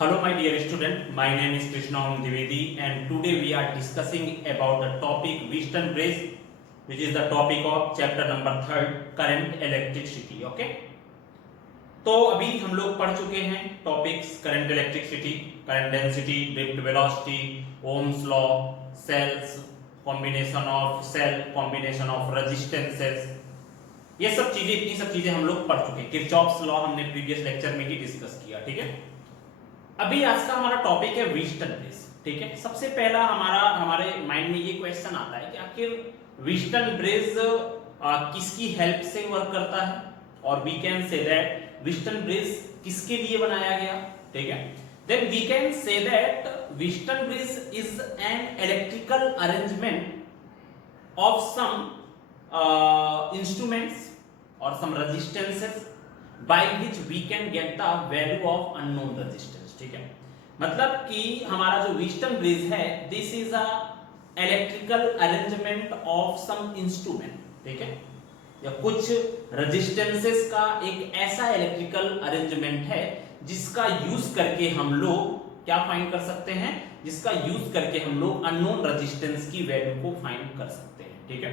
Hello my dear student, my name is Krishna Dwivedi and today we are discussing about the topic Wheatstone bridge, which is the topic of chapter number 3 current electricity. Okay, तो अभी हम लोग पढ़ चुके हैं topics current electricity, current density, drift velocity, Ohm's law, cells, combination of cell, combination of resistances, ये सब चीजें, इतनी सब चीजें हम लोग पढ़ चुके हैं। किरचॉफ्स लॉ हमने प्रीवियस लेक्चर में ही डिस्कस किया। ठीक है, अभी आज का हमारा टॉपिक है व्हीटस्टोन ब्रिज। ठीक है, सबसे पहला हमारे माइंड में ये क्वेश्चन आता है कि आखिर व्हीटस्टोन ब्रिज किसकी हेल्प से वर्क करता है, और we can say that Wheatstone bridge किसके लिए बनाया गया। ठीक है, then we can say that Wheatstone bridge is an electrical arrangement of some instruments और some resistances by which we can get the value of unknown resistance। ठीक है, मतलब कि हमारा जो व्हीटस्टोन ब्रिज है, this is a electrical arrangement of some instrument. ठीक है, या कुछ रेजिस्टेंसेस का एक ऐसा इलेक्ट्रिकल अरेंजमेंट है जिसका यूज करके हम लोग क्या फाइंड कर सकते हैं, जिसका यूज करके हम लोग अननोन रेजिस्टेंस की वैल्यू को फाइंड कर सकते हैं। ठीक है,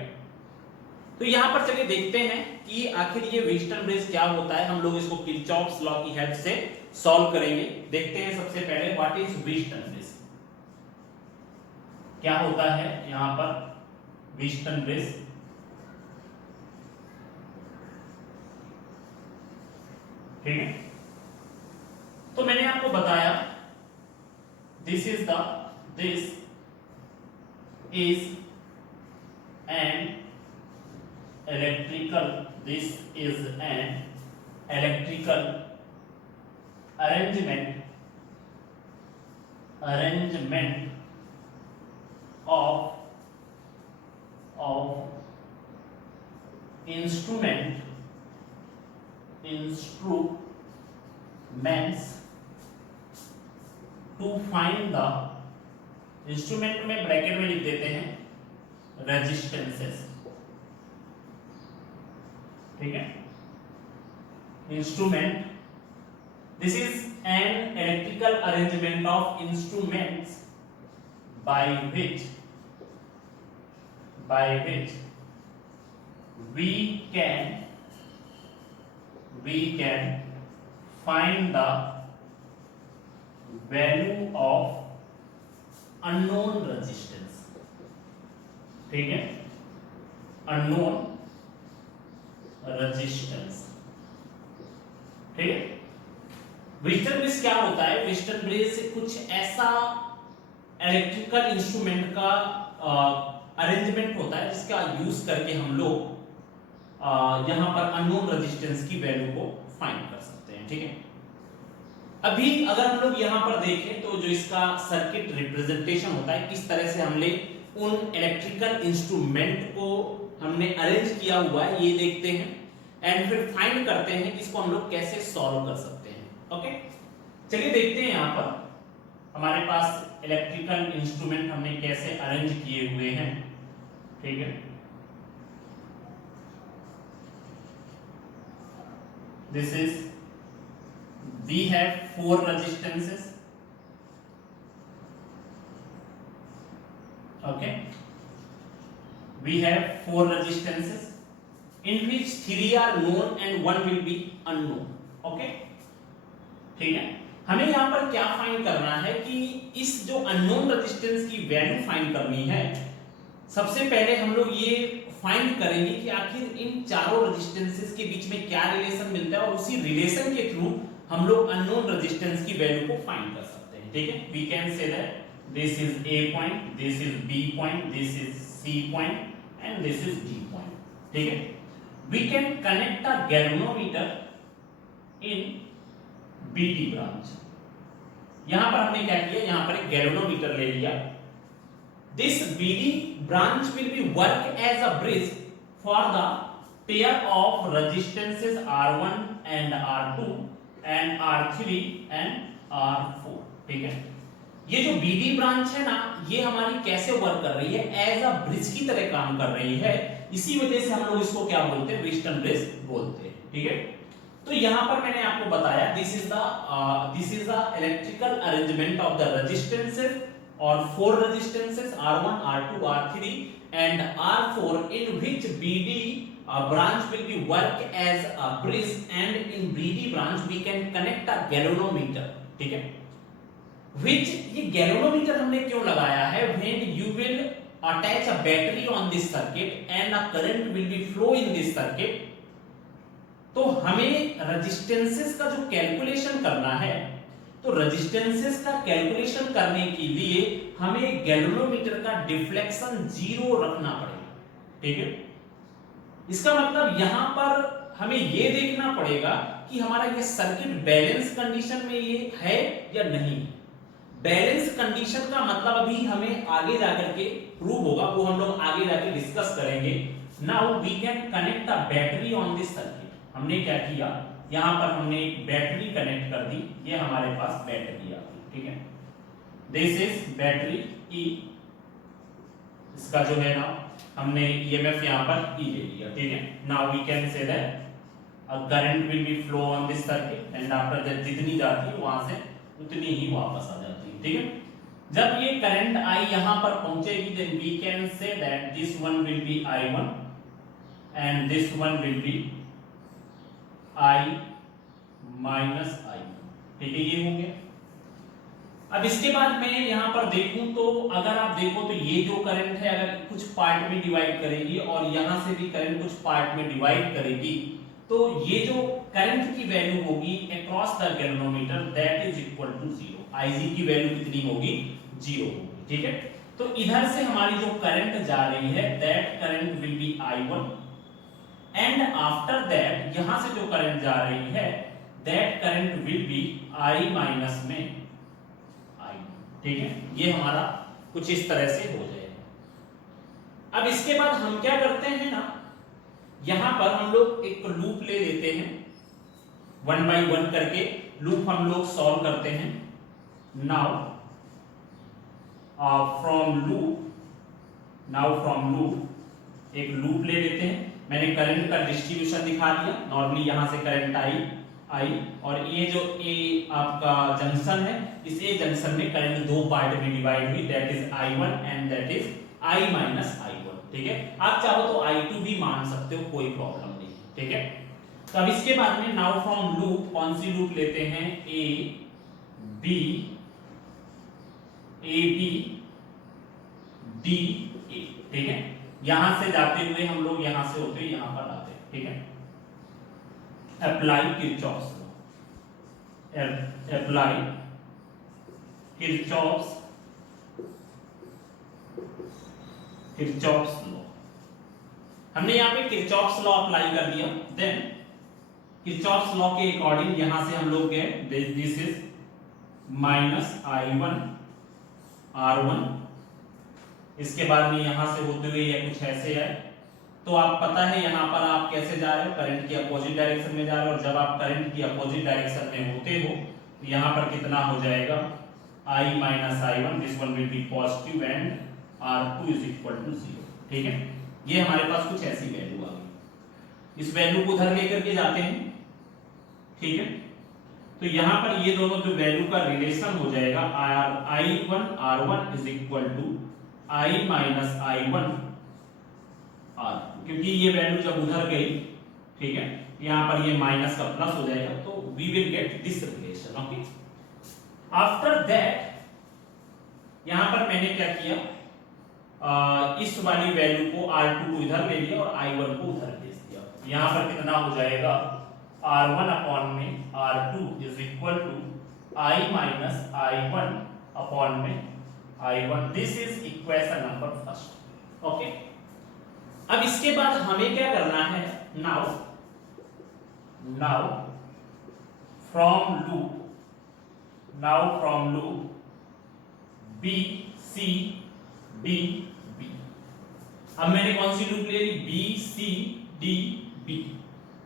तो यहां पर चलिए देखते हैं कि आखिर ये व्हीटस्टोन ब्रिज क्या होता है। हम लोग इसको किरचॉफ्स लॉ की हेल्प से सॉल्व करेंगे। देखते हैं सबसे पहले व्हाट इज व्हीटस्टोन ब्रिज, क्या होता है यहां पर व्हीटस्टोन ब्रिज। ठीक है, तो मैंने आपको बताया this is an this is an electrical arrangement of instruments to find the instrument में ब्रैकेट में लिख देते हैं रेजिस्टेंसेस। ठीक है, instrument, this is an electrical arrangement of instruments by which we can find the value of unknown resistance। ठीक है, unknown resistance. ठीक है, व्हीटस्टोन ब्रिज क्या होता है, व्हीटस्टोन ब्रिज कुछ ऐसा इलेक्ट्रिकल इंस्ट्रूमेंट का अरेंजमेंट होता है जिसका यूज करके हम लोग यहां पर अननोन रेजिस्टेंस की वैल्यू को फाइंड कर सकते हैं। ठीक है, अभी अगर हम लोग यहां पर देखें तो जो इसका सर्किट रिप्रेजेंटेशन होता है, किस तरह से हमने उन इलेक्ट्रिकल इंस्ट्रूमेंट को हमने अरेंज किया हुआ है, ये देखते हैं एंड फिर फाइंड करते हैं कि इसको हम लोग कैसे सॉल्व कर सकते हैं। ओके, चलिए देखते हैं यहां पर हमारे पास इलेक्ट्रिकल इंस्ट्रूमेंट हमने कैसे अरेंज किए हुए हैं। ठीक है, this is we have 4 resistances. Okay, we have 4 resistances in which 3 are known and 1 will be unknown। okay, ठीक है, हमें यहां पर क्या फाइंड करना है कि इस जो अननोन रेजिस्टेंस की वैल्यू फाइंड करनी है। सबसे पहले हम लोग ये फाइंड करेंगे कि आखिर इन चारों रेजिस्टेंसेस के बीच में क्या रिलेशन मिलता है, और उसी रिलेशन के थ्रू हम लोग अननोन रेजिस्टेंस की वैल्यू को फाइंड कर सकते हैं। ठीक है, we can say that this is A point, this is B point, this is C point and this is D point। ठीक है, we can connect a galvanometer in BD branch। यहां पर हमने क्या किया, यहां पर एक galvanometer ले लिया। this BD branch will be work as a bridge for the pair of resistances R1 and R2 and R3 and R4। ठीक है, ये जो बीडी ब्रांच है ना, ये हमारी कैसे वर्क कर रही है, एज अ ब्रिज की तरह काम कर रही है। इसी वजह से हम लोग इसको क्या बोलते हैं, व्हीटस्टोन ब्रिज बोलते हैं। ठीक है, तो यहां पर मैंने आपको बताया this is the electrical arrangement of the resistances और 4 resistances R1 R2 R3 and R4 in which BD branch will be work as a bridge and in BD branch we can connect a galvanometer, ठीक है। which ये galvanometer हमने क्यों लगाया है? when you will attach a battery on this circuit and a current will be flow in this circuit, तो हमें resistances का जो कैलकुलेशन करना है, तो रेजिस्टेंसेस का कैलकुलेशन करने के लिए हमें गैल्वेनोमीटर का डिफ्लेक्शन 0 रखना पड़ेगा, ठीक है। इसका मतलब यहां पर हमें यह देखना पड़ेगा कि हमारा ये सर्किट बैलेंस कंडीशन में ये है या नहीं। बैलेंस कंडीशन का मतलब अभी हमें आगे जाकर के प्रूव होगा, वो हम लोग आगे जाकर डिस्कस करेंगे। Now we can connect the battery on this circuit. हमने क्या किया, यहां पर हमने एक बैटरी कनेक्ट कर दी, ये हमारे पास बैटरी आ गई, ठीक है। दिस इज बैटरी ई, इसका जो है ना हमने ईएमएफ यहां पर ई ले लिया, ठीक है। Now we can say that a current will be flow on this circuit and after that जितनी जाती है वहां से उतनी ही वापस आ जाती है, ठीक है। जब ये करंट आई यहां पर पहुंचेगी then we can say that this one will be I1 and this one will be I minus I1, ठीक है, ये हो गया। अब इसके बाद मैं यहां पर देखूं तो अगर आप देखो तो ये जो करंट है अगर कुछ पार्ट में डिवाइड करेगी और यहां से भी करंट कुछ पार्ट में डिवाइड करेगी, तो ये जो करंट की वैल्यू होगी across the galvanometer that is equal to 0। Ig की वैल्यू कितनी होगी? 0 होगी, ठीक है। तो इधर से हमारी जो करंट जा रही है that current will be I1 and after that यहां से जो करंट जा रही है that current will be I minus में I, ठीक है। ये हमारा कुछ इस तरह से हो जाएगा। अब इसके बाद हम क्या करते हैं ना, यहां पर हम लोग एक लूप ले लेते हैं, 1 बाय 1 करके लूप हम लोग सॉल्व करते हैं। नाउ फ्रॉम लूप एक लूप ले लेते हैं। मैंने करंट का डिस्ट्रीब्यूशन दिखा दिया, नॉर्मली यहां से करंट आई और ये जो ए आपका जंक्शन है, इस ए जंक्शन में करंट दो पार्ट में डिवाइड हुई, that is I1 and that is I minus I1, ठीक है। आप चाहो तो I2 भी मान सकते हो, कोई प्रॉब्लम नहीं, ठीक है। तो अब इसके बाद में नाउ फ्रॉम लूप कौन सी लूप लेते हैं? ए बी डी ए, ठीक है। यहां से जाते हुए हम लोग यहां से होते हुए यहां पर आते हैं, ठीक है। Apply Kirchhoff's law. हमने यहां पे किरचॉफ्स लॉ अप्लाई कर दिया। देन किरचॉफ्स लॉ के अकॉर्डिंग यहां से हम लोग गए, this is minus I1 R1। इसके बाद में यहां से होते हुए ये कुछ ऐसे है, तो आप पता है यहां पर आप कैसे जा रहे हो, करंट की अपोजिट डायरेक्शन में जा रहे हो, और जब आप करंट की अपोजिट डायरेक्शन में होते हो तो यहां पर कितना हो जाएगा? I minus I1, this one will be positive and R2 is equal to 0, ठीक है। ये हमारे पास कुछ ऐसी वैल्यू आ गई। इस वैल्यू को उधर लेकर के जाते हैं, ठीक है। तो यहां पर ये दोनों जो वैल्यू का रिलेशन हो जाएगा I1 R1 is equal to I minus I1 R, क्योंकि ये वैल्यू जब उधर गई, ठीक है, यहां पर ये माइनस का प्लस हो जाएगा, तो we will get this relation, okay. After that यहां पर मैंने क्या किया, इस वाली वैल्यू को R2 को इधर ले लिया और I1 को उधर भेज दिया। यहां पर कितना हो जाएगा? R1 अपॉन में R2 is equal to I minus I1 upon में I1। This is equation number first, okay. अब इसके बाद हमें क्या करना है? Now from loop B C D B। अब मैंने कौन सी लूप ले ली? B C D B,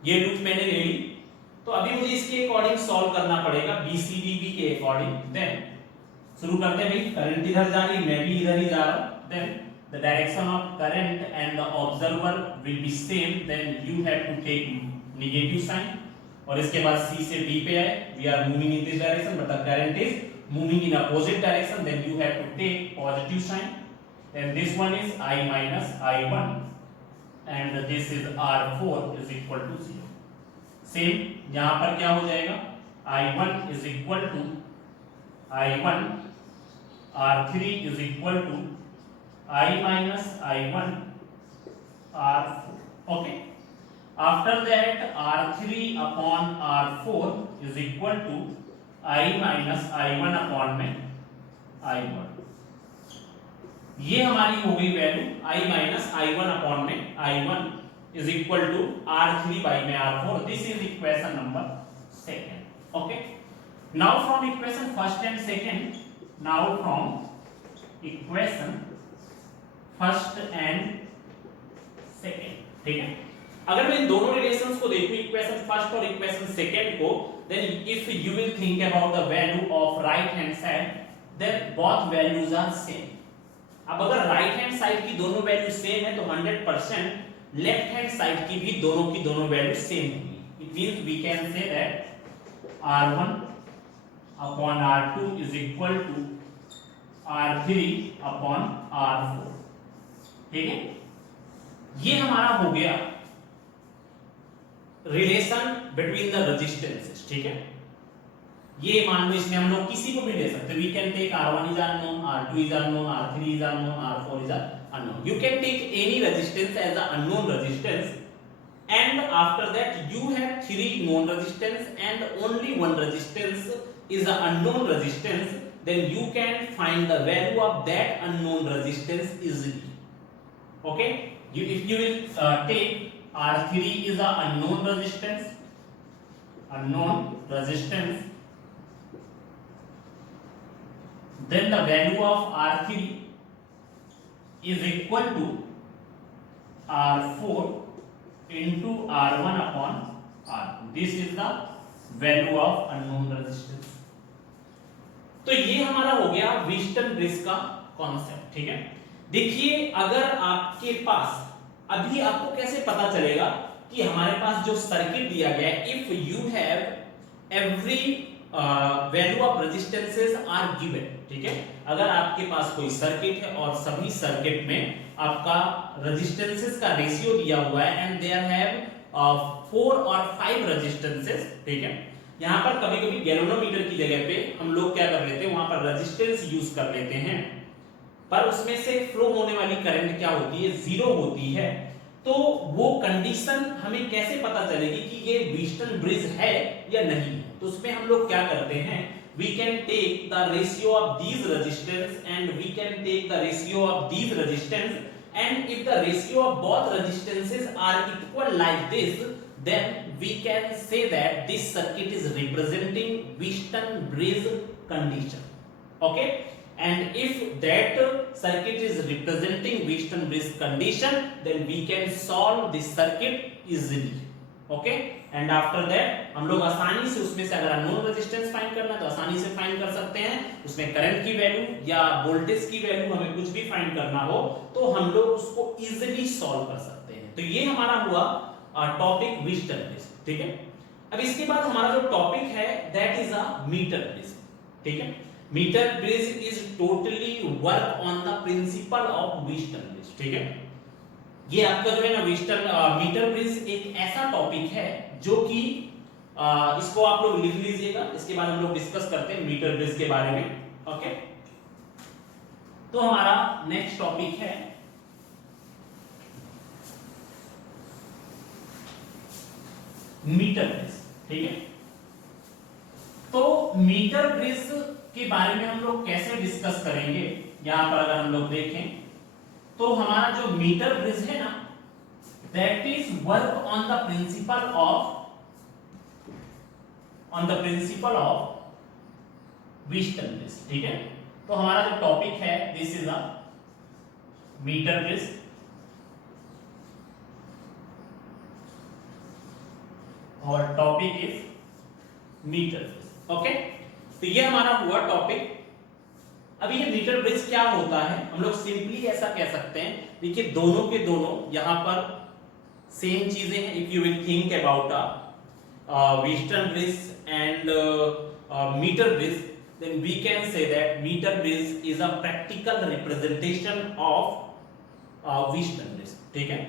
ये लूप मैंने ले ली। तो अभी मुझे इसके अकॉर्डिंग सॉल्व करना पड़ेगा, B C D B के अकॉर्डिंग। देन शुरू करते हैं भाई, करंट इधर जा रही, मैं भी इधर ही जा रहा हूं। Then the direction of current and the observer will be same, then you have to take negative sign, और इसके बाद C से D पे आए, we are moving in this direction but the current is moving in opposite direction, then you have to take positive sign. Then this one is I minus I1 and this is R4 is equal to 0. Same यहाँ पर क्या हो जाएगा, I1 is equal to I1, R3 is equal to I minus I1 R4. Okay. After that R3 upon R4 is equal to I minus I1 upon में I1. ये हमारी हो गई value I minus I1 upon में I1 is equal to R3 by में R4. This is equation number second. Okay. Now from equation first and second, now from equation first and second, ठीक है। अगर मैं इन दोनों रिलेशंस को देखूं, equation first और इक्वेशन सेकंड को, then if you will think about the value of right hand side, then both values are same. अब अगर राइट हैंड साइड की दोनों वैल्यू सेम है तो 100% लेफ्ट हैंड साइड की भी दोनों वैल्यू सेम होगी। It means we can say that R1 upon R2 is equal to R3 upon R4, ठीक है। ये हमारा हो गया रिलेशन बिटवीन द रेजिस्टेंसेस, ठीक है। ये मान लो इसमें हम लोग किसी को भी ले सकते हैं। We can take R1 is unknown, R2 is unknown, R3 is unknown, R4 is unknown. You can take any resistance as a unknown resistance and after that you have three known resistance and only one resistance is an unknown resistance, then you can find the value of that unknown resistance easily. Okay, if you will take R3 is a unknown resistance, then the value of R3 is equal to R4 into R1 upon R2. This is the value of unknown resistance. तो ये हमारा हो गया Wheaton bridge का concept, ठीक है। देखिए अगर आपके पास, अभी आपको कैसे पता चलेगा कि हमारे पास जो सर्किट दिया गया है, if you have every value of resistances are given, ठीक है। अगर आपके पास कोई सर्किट है और सभी सर्किट में आपका रेजिस्टेंसेस का रेशियो दिया हुआ है एंड देयर हैव 4 और 5 रेजिस्टेंसेस, ठीक है। यहाँ पर कभी-कभी गैल्वेनोमीटर की जगह पे हम लोग क्या कर लेते हैं, वहां पर रेजिस्टेंस यूज कर लेते हैं, पर उसमें से फ्लो होने वाली करंट क्या होती है, 0 होती है। तो वो कंडीशन हमें कैसे पता चलेगी कि ये व्हीटन ब्रिज है या नहीं है। तो उसमें हम लोग क्या करते हैं, we can take the ratio of these resistance and we can take the ratio of these resistance, and if the ratio of both resistances are equal like this, then we can say that this circuit is representing Wheaton bridge condition. Okay, and if that circuit is representing Wheaton bridge condition, then we can solve this circuit easily. Okay, and after that हम लोग आसानी से उसमें से अगर unknown resistance find करना है तो आसानी से फाइंड कर सकते हैं। उसमें करंट की वैल्यू या वोल्टेज की वैल्यू, हमें कुछ भी फाइंड करना हो तो हम लोग उसको इजीली सॉल्व कर सकते हैं। तो ये हमारा हुआ टॉपिक व्हीटन ब्रिज, ठीक है। अब इसके बाद हमारा जो टॉपिक है that is a metre bridge, ठीक है। Metre bridge is totally work on the principle of Wheatstone bridge, ठीक है। ये आपका जो है ना मीटर ब्रिज एक ऐसा टॉपिक है जो कि इसको आप लोग लिख लीजिएगा, इसके बाद हम लोग डिस्कस करते हैं मीटर ब्रिज के बारे में। ओके, तो हमारा नेक्स्ट टॉपिक है मीटर ब्रिज, ठीक है। तो मीटर ब्रिज के बारे में हम लोग कैसे डिस्कस करेंगे, यहां पर अगर हम लोग देखें तो हमारा जो मीटर ब्रिज है ना, that is work on the principle of Wheatstone bridge, ठीक है। तो हमारा जो टॉपिक है this is a metre bridge, और topic is metre bridge. Okay, तो ये हमारा हुआ टॉपिक। अभी ये मीटर ब्रिज क्या होता है, हम लोग सिंपली ऐसा कह सकते हैं, देखिए दोनों के दोनों यहां पर सेम चीजें हैं। If you will think about Wheatstone bridge and meter bridge, then we can say that meter bridge is a practical representation of Wheatstone bridge. ठीक है,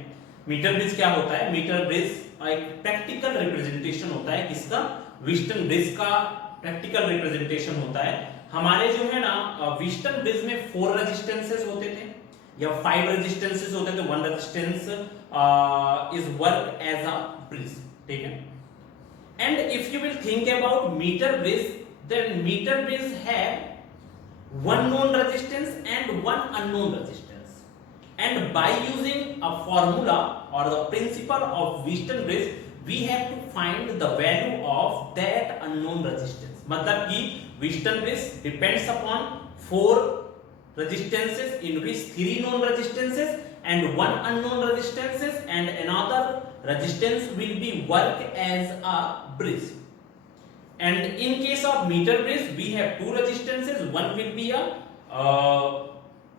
मीटर ब्रिज क्या होता है? मीटर ब्रिज एक प्रैक्टिकल रिप्रेजेंटेशन होता है किसका? व्हीटस्टोन ब्रिज का प्रैक्टिकल रिप्रेजेंटेशन होता है। हमारे जो है ना व्हीटस्टोन ब्रिज में 4 रेजिस्टेंसेस होते थे या 5 रेजिस्टेंसेस होते थे। 1 resistance is work as a bridge, ठीक है। And if you will think about metre bridge, then metre bridge have 1 known resistance and 1 unknown resistance, and by using a formula or the principle of Wheatstone bridge, we have to find the value of that unknown resistance। मतलब कि Wheatstone bridge depends upon 4 resistances in which 3 known resistances and 1 unknown resistances, and another resistance will be work as a bridge। And in case of meter bridge, we have 2 resistances, one will be a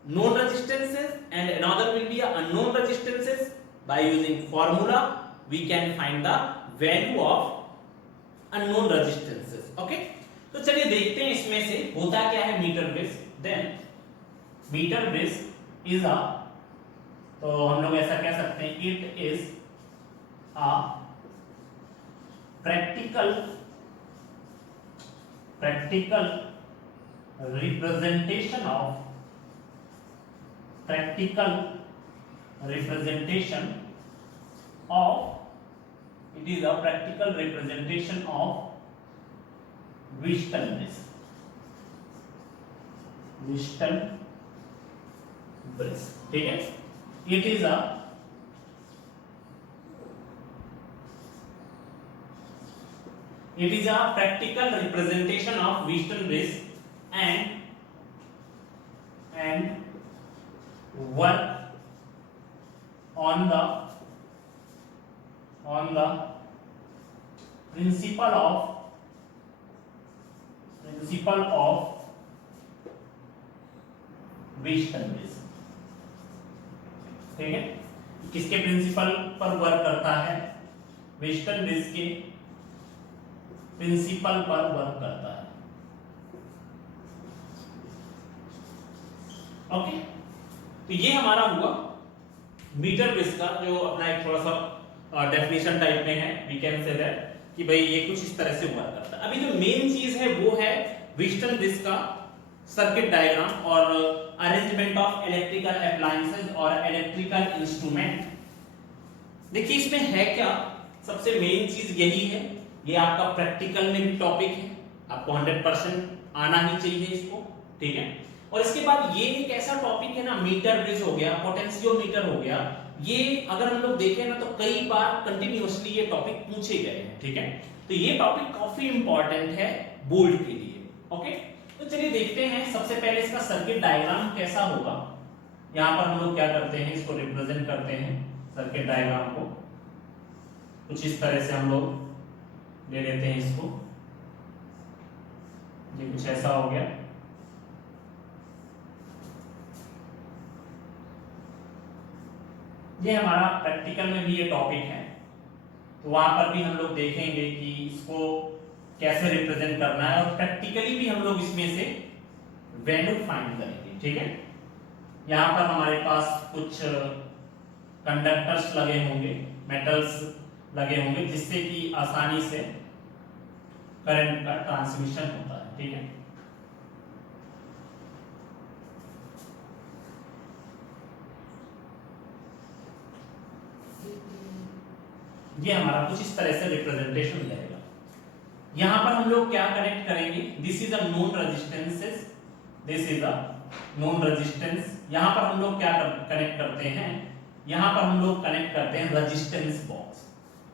known resistances and another will be a unknown resistances। By using formula we can find the value of unknown resistances। okay, तो चलिए देखते हैं इसमें से होता क्या है metre bridge. Then metre bridge is a, तो हम लोग ऐसा कह सकते हैं, it is a practical representation of it is a practical representation of Wheatstone bridge। Wheatstone bridge, ठीक है। it is a practical representation of Wheatstone bridge and work on the principle of Wheatstone bridge, ठीक है। किसके principal पर work करता है? Wheatstone bridge के principal पर वर्क करता है। ओके, तो ये हमारा हुआ मीटर ब्रिज का जो अपना एक थोड़ा सा डेफिनेशन टाइप में है। वी कैन से दैट कि भाई ये कुछ इस तरह से वर्क करता है। अभी जो मेन चीज है वो है व्हीटस्टोन ब्रिज का सर्किट डायग्राम और अरेंजमेंट ऑफ इलेक्ट्रिकल अप्लायंसेस और इलेक्ट्रिकल इंस्ट्रूमेंट। देखिए इसमें है क्या, सबसे मेन चीज यही है, ये आपका प्रैक्टिकल में भी टॉपिक है, आपको 100% आना ही चाहिए इसको, ठीक है। और इसके बाद ये एक ऐसा टॉपिक है ना, मीटर ब्रिज हो गया, पोटेंशियोमीटर हो गया, ये अगर हम लोग देखें ना तो कई बार कंटिन्यूअसली ये टॉपिक पूछे गए हैं, ठीक है। तो ये टॉपिक काफी इंपॉर्टेंट है बोर्ड के लिए। ओके, तो चलिए देखते हैं सबसे पहले इसका सर्किट डायग्राम कैसा होगा। यहाँ पर हम लोग क्या करते हैं, इसको रिप्रेजेंट करते हैं सर्किट डायग्राम को कुछ इस तरह से हम लोग ले लेते हैं इसको। ये कुछ ऐसा हो गया। ये हमारा प्रैक्टिकल में भी ये टॉपिक है, तो वहां पर भी हम लोग देखेंगे कि इसको कैसे रिप्रेजेंट करना है और प्रैक्टिकली भी हम लोग इसमें से वैल्यू फाइंड करेंगे, ठीक है। यहाँ पर हमारे पास कुछ कंडक्टर्स लगे होंगे, मेटल्स लगे होंगे, जिससे कि आसानी से करंट का ट्रांसमिशन होता है, ठीक है। ये हमारा कुछ इस तरह से रिप्रेजेंटेशन रहेगा। यहां पर हम लोग क्या कनेक्ट करेंगे, this is a known resistances, this is a known resistance. यहां पर हम लोग क्या कनेक्ट करते हैं, यहां पर हम लोग कनेक्ट करते हैं रेजिस्टेंस बॉक्स,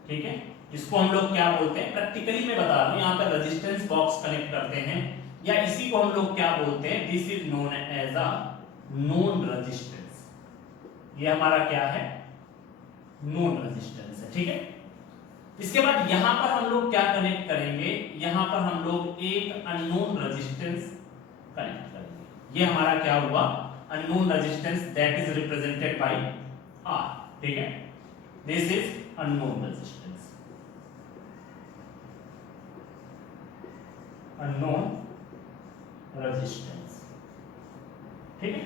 ठीक है। इसको हम लोग क्या बोलते हैं, प्रैक्टिकली मैं बता रहा हूं, यहां पर रेजिस्टेंस बॉक्स कनेक्ट करते हैं, या इसी को हम लोग क्या बोलते हैं, this is known as a known resistance. ये हमारा क्या है, नोन रेजिस्टेंस है, ठीक है। इसके बाद यहां पर हम लोग क्या कनेक्ट करेंगे, यहां पर हम लोग एक अननोन रेजिस्टेंस कनेक्ट करेंगे। ये हमारा क्या हुआ, unknown resistance, that is represented by R, ठीक है। This is unknown resistance. Unknown resistance. ठीक है,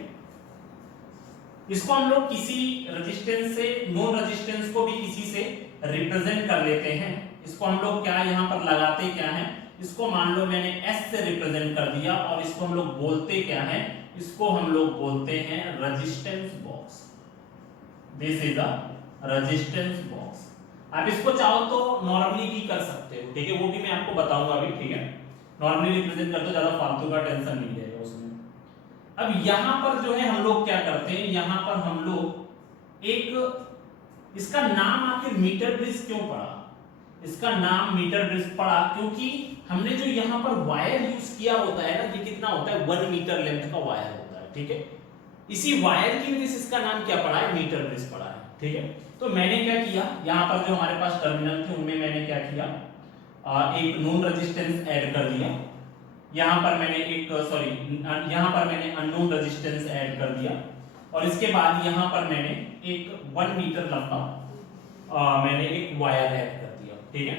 इसको हम लोग किसी रेजिस्टेंस से, नॉन रेजिस्टेंस को भी किसी से रिप्रेजेंट कर लेते हैं। इसको हम लोग क्या यहाँ पर लगाते क्या है, इसको मान लो मैंने S से रिप्रेजेंट कर दिया और इसको हम लोग बोलते क्या है, इसको हम लोग बोलते हैं resistance box. This is a resistance box. आप इसको चाहो तो नॉर्मली भी कर सकते हो, ठीक है, वो भी मैं आपको बताऊंगा अभी। ठीक है, नॉर्मली रिप्रेजेंट करते हो, ज्यादा फालतू का टेंशन नहीं लेगा उसमें। अब यहां पर जो है हम लोग क्या करते हैं, यहां पर हम लोग एक, इसका नाम आखिर मीटर ब्रिज क्यों पड़ा, इसका नाम मीटर ब्रिज पड़ा क्योंकि हमने जो यहाँ पर वायर यूज किया होता है ना, ये कितना होता है 1 मीटर लेंथ का वायर होता है। ठीक है, इसी वायर की वजह से इसका नाम क्या पड़ा है, मीटर ब्रिज पड़ा है। ठीक है, तो मैंने क्या किया, यहाँ पर जो हमारे पास टर्मिनल थे उनमें मैंने क्या किया, एक नोन रेजिस्टेंस ऐड कर दिया। यहाँ पर मैंने एक यहाँ पर मैंने अननोन रेजिस्टेंस ऐड कर दिया और इसके बाद यहाँ पर मैंने एक 1 मीटर लंबा मैंने एक वायर ऐड कर दिया। ठीक है,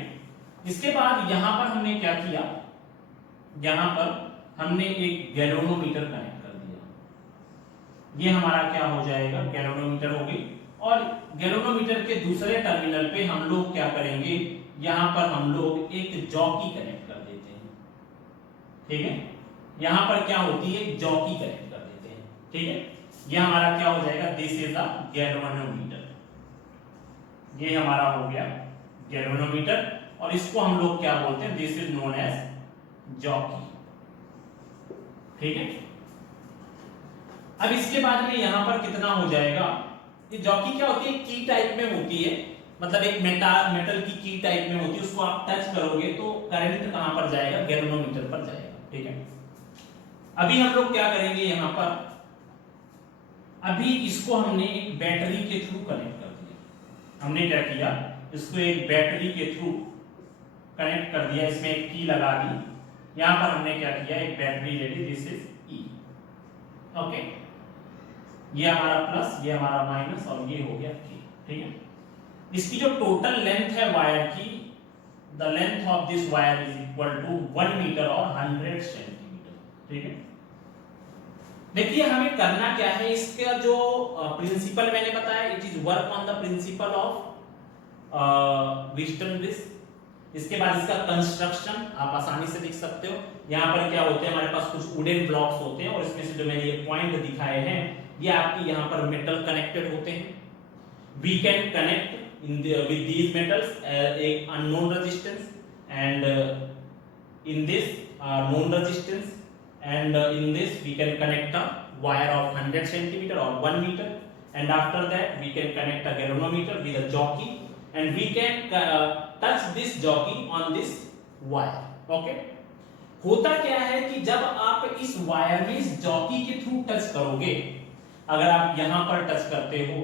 इसके बाद यहाँ पर हमने क्या किया, यहाँ पर हमने एक गैल्वेनोमीटर कनेक्ट कर दिया। ये हमारा क्या हो जाएगा, गैल्वेनोमीटर हो गई। और गैल्वेनोमीटर के दूसरे टर्मिनल पे हम लोग क्या करेंगे, यहाँ पर हम लोग एक जॉकी कनेक्ट कर देते हैं। ठीक है, यहाँ पर क्या होती है, जॉकी कनेक्ट कर देते हैं। ठीक है, ये हमारा क्या हो जाएगा, दिस इज अ गैल्वेनोमीटर। ये हमारा हो गया गैल्वेनोमीटर और इसको हम लोग क्या बोलते हैं, this is known as jockey. ठीक है, अब इसके बाद में यहां पर कितना हो जाएगा, ये जॉकी क्या होती है, की टाइप में होती है, मतलब एक मेटल की की टाइप में होती है, उसको आप टच करोगे तो करंट कहां पर जाएगा, गैल्वेनोमीटर पर जाएगा। ठीक है, अभी हम लोग क्या करेंगे, यहां पर अभी इसको हमने एक बैटरी के थ्रू कनेक्ट कर दिया। हमने क्या किया, इसको एक बैटरी के थ्रू कनेक्ट कर दिया, इसमें एक की लगा दी। यहां पर हमने क्या किया, एक बैटरी ले ली, दिस इज E। ओके, ये हमारा प्लस, ये हमारा माइनस और ये हो गया K। ठीक है, इसकी जो टोटल लेंथ है वायर की, the length of this wire is equal to 1 metre और 100 सेंटीमीटर। ठीक है, देखिए हमें करना क्या है, इसका जो प्रिंसिपल मैंने बताया, it is work on the principle of Wheatstone bridge. इसके बाद इसका कंस्ट्रक्शन आप आसानी से देख सकते हो। यहाँ पर क्या होते हैं, हमारे पास कुछ वुडन ब्लॉक्स होते हैं और इसमें से जो मैंने ये पॉइंट दिखाए हैं, ये आपकी यहाँ पर मेटल कनेक्टेड होते हैं। We can connect in with these metals एक unknown resistance and in this known resistance and in this we can connect a wire of 100 centimeter or 1 meter, and after that we can connect a galvanometer with a jockey and we can touch this jockey on this wire. Okay, होता क्या है कि जब आप इस wire में इस jockey के थ्रू टच करोगे, अगर आप यहां पर टच करते हो,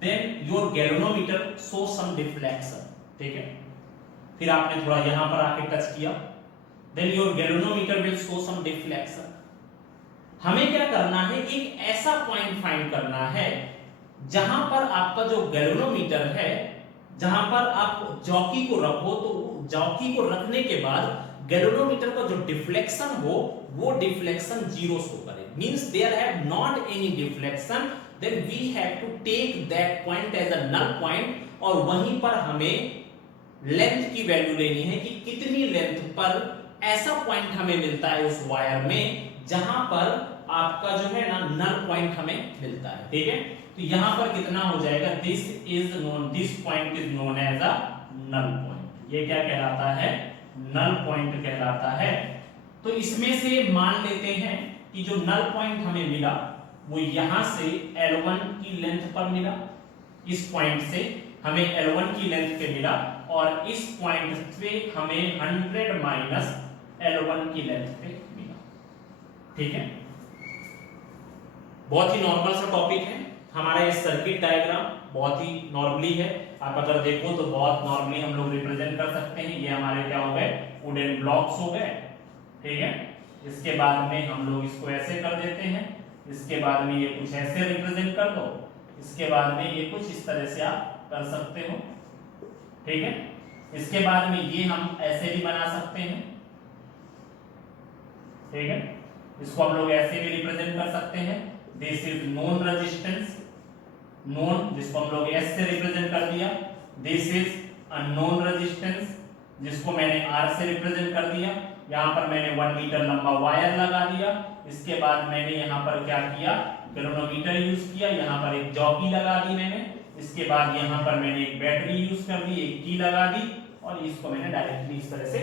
then your galvanometer shows some deflection। ठीक है, फिर आपने थोड़ा यहां पर आके टच किया, then your galvanometer will show some deflection। हमें क्या करना है, एक ऐसा पॉइंट फाइंड करना है जहां पर आपका जो गैल्वेनोमीटर है, जहां पर आप जॉकी को रखो, तो जॉकी को रखने के बाद गैल्वेनोमीटर का जो डिफ्लेक्शन हो, वो डिफ्लेक्शन जीरो शो करे, means there have not any deflection, then we have to take that point as a null point और वहीं पर हमें लेंथ की वैल्यू लेनी है कि कितनी लेंथ पर ऐसा पॉइंट हमें मिलता है उस वायर में जहां पर आपका जो है ना नल पॉइंट हमें मिलता है। ठीक है, तो यहां पर कितना हो जाएगा, this point is known as a null point. ये क्या कहलाता है, नल पॉइंट कहलाता है। तो इसमें से मान लेते हैं कि जो नल पॉइंट हमें मिला वो यहां से L1 की लेंथ पर मिला, इस पॉइंट से हमें L1 की लेंथ पे मिला और इस पॉइंट पे हमें 100 माइनस L1 की लेंथ पे मिला। ठीक है, बहुत ही नॉर्मल सा टॉपिक है हमारा। ये सर्किट डायग्राम बहुत ही नॉर्मली है, आप अगर देखो तो बहुत नॉर्मली हम लोग रिप्रेजेंट कर सकते हैं। ये हमारे क्या हो गए, वुडन ब्लॉक्स हो गए। ठीक है, इसके बाद में हम लोग इसको ऐसे कर देते हैं, इसके बाद में ये कुछ ऐसे रिप्रेजेंट कर दो, इसके बाद में ये कुछ इस तरह से आप कर सकते हो। ठीक है, इसके बाद में ये हम ऐसे भी बना सकते हैं, ठीक है, इसको हम लोग ऐसे भी रिप्रेजेंट कर सकते हैं, this is known resistance, known जिसको हम लोग एस से रिप्रेजेंट कर दिया, दिस इज अननोन रेजिस्टेंस जिसको मैंने आर से रिप्रेजेंट कर दिया। यहाँ पर मैंने 1 मीटर लंबा वायर लगा दिया, इसके बाद मैंने यहाँ पर क्या किया, गैल्वेनोमीटर यूज किया, यहाँ पर एक जॉकी लगा दी मैंने, इसके बाद यहाँ पर मैंने एक बैटरी यूज कर दी, एक की लगा दी और इसको मैंने डायरेक्टली इस तरह से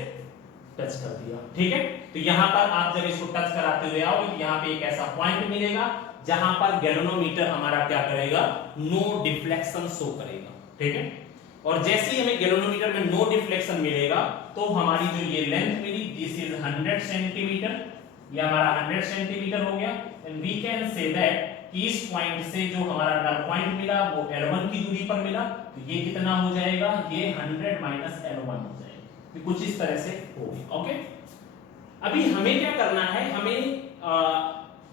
टच कर दिया। ठीक है, तो यहाँ पर आप जब इसको टच कराते हुए आओगे, यहाँ पे एक ऐसा पॉइंट मिलेगा जहां पर गैल्वेनोमीटर हमारा क्या करेगा, नो डिफ्लेक्शन शो करेगा। ठीक है, और जैसे ही हमें गैल्वेनोमीटर में नो डिफ्लेक्शन मिलेगा तो हमारी जो ये लेंथ मिली, दिस इज 100 सेंटीमीटर, ये हमारा 100 सेंटीमीटर हो गया। And we can say that कि इस पॉइंट से जो हमारा नल पॉइंट मिला वो L1 की दूरी पर मिला, तो ये कितना हो जाएगा, ये 100 माइनस L1 हो जाएगा, तो कुछ इस तरह से होगा। ओके, अभी हमें क्या करना है, हमें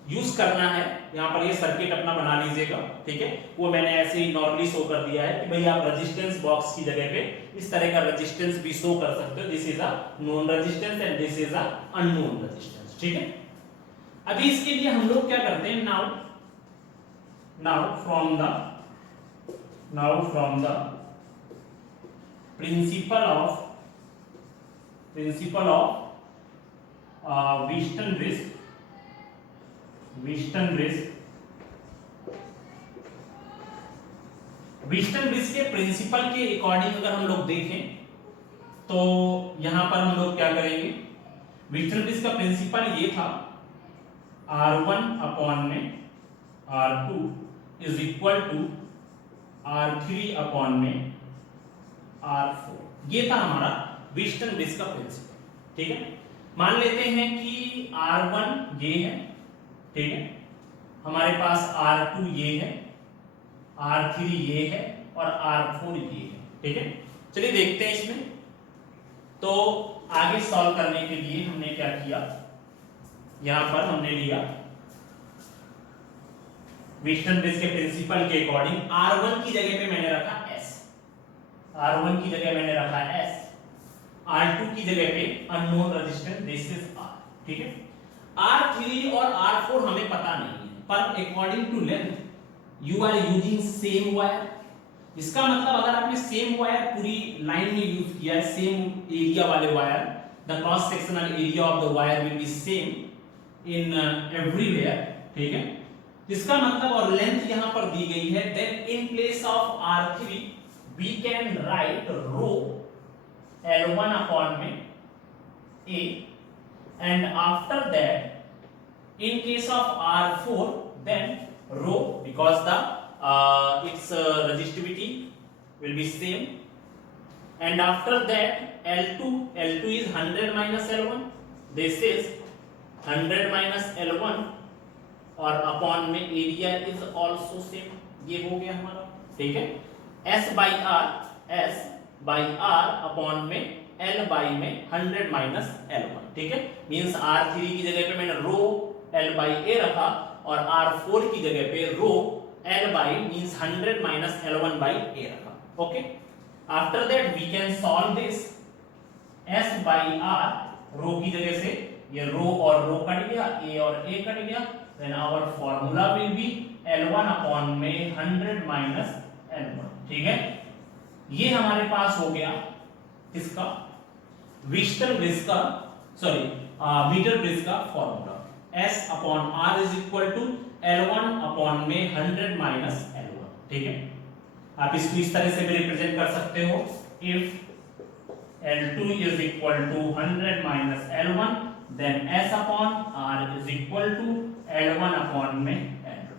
यूज करना है, यहाँ पर ये सर्किट अपना बना लीजिएगा। ठीक है, वो मैंने ऐसे ही नॉर्मली शो कर दिया है कि भाई आप रेजिस्टेंस बॉक्स की जगह पे इस तरह का रेजिस्टेंस भी शो कर सकते हो, this is a known resistance and this is a unknown resistance. ठीक है, अभी इसके लिए हम लोग क्या करते हैं, now from the principle of Wheatstone bridge के प्रिंसिपल के अकॉर्डिंग अगर हम लोग देखें तो यहां पर हम लोग क्या करेंगे, व्हीटस्टोन ब्रिज का प्रिंसिपल ये था, R1 अपॉन में R2 is equal to R3 upon में R4, ये था हमारा व्हीटस्टोन ब्रिज का प्रिंसिपल। ठीक है, मान लेते हैं कि R1 ये है, ठीक है, हमारे पास R2 ये है, R3 ये है और R4 ये है। ठीक है, चलिए देखते हैं इसमें। तो आगे सॉल्व करने के लिए हमने क्या किया, यहां पर हमने लिया व्हीटस्टोन ब्रिज के प्रिंसिपल के अकॉर्डिंग R1 की जगह पे मैंने रखा S, R1 की जगह मैंने रखा S, R2 की जगह पे unknown resistance this is R। ठीक है, R3 और R4 हमें पता नहीं है, पर according to length you are using same wire. इसका मतलब अगर आपने सेम वायर पूरी लाइन में यूज किया है, सेम एरिया वाले wire, the cross sectional area of the wire will be same in everywhere. ठीक है, इसका मतलब और लेंथ यहां पर दी गई है, then in place of R3 we can write rho L1 upon में A, and after that in case of R4 then rho, because the its resistivity will be same, and after that L2 is 100 minus L1, this is 100 minus L1 और upon में area is also same, ये हो गया हमारा। ठीक है, S by R upon में L by में 100 माइनस L1। ठीक है, मींस R3 की जगह पे मैंने रो L बाई A रखा और R4 की जगह पे rho L by means 100 minus L1 by A रखा। Okay, after that we can solve this, S by R rho की जगह से ये रो और रो कट गया, A और A कट गया, then our formula will be L1 upon में 100 minus L1। ठीक है, ये हमारे पास हो गया किसका, व्हीटस्टोन ब्रिज का, सॉरी मीटर ब्रिज का formula, S upon R is equal to L1 upon में 100 minus L1। ठीक है, आप इसको इस तरह से भी रिप्रेजेंट कर सकते हो, if L2 is equal to 100 minus L1 then S upon R is equal to L1 upon में L2।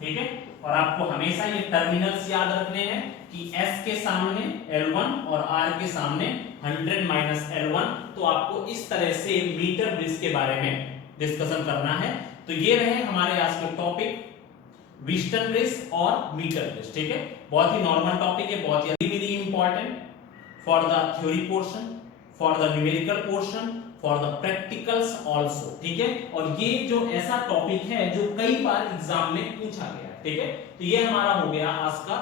ठीक है, और आपको हमेशा ये टर्मिनल्स याद रखने हैं कि S के सामने L1 और R के सामने 100 माइनस L1, तो आपको इस तरह से मीटर ब्रिज के बारे में डिस्कशन करना है। तो ये रहे हमारे आज के टॉपिक, व्हीटस्टोन ब्रिज और मीटर ब्रिज। ठीक है, बहुत ही नॉर्मल टॉपिक है, बहुत ही very important for the theory portion, for the numerical portion, for the practicals also. ठीक है, और ये जो ऐसा टॉपिक है जो कई बार एग्जाम में पूछा गया है। ठीक है, तो ये हमारा हो गया आज का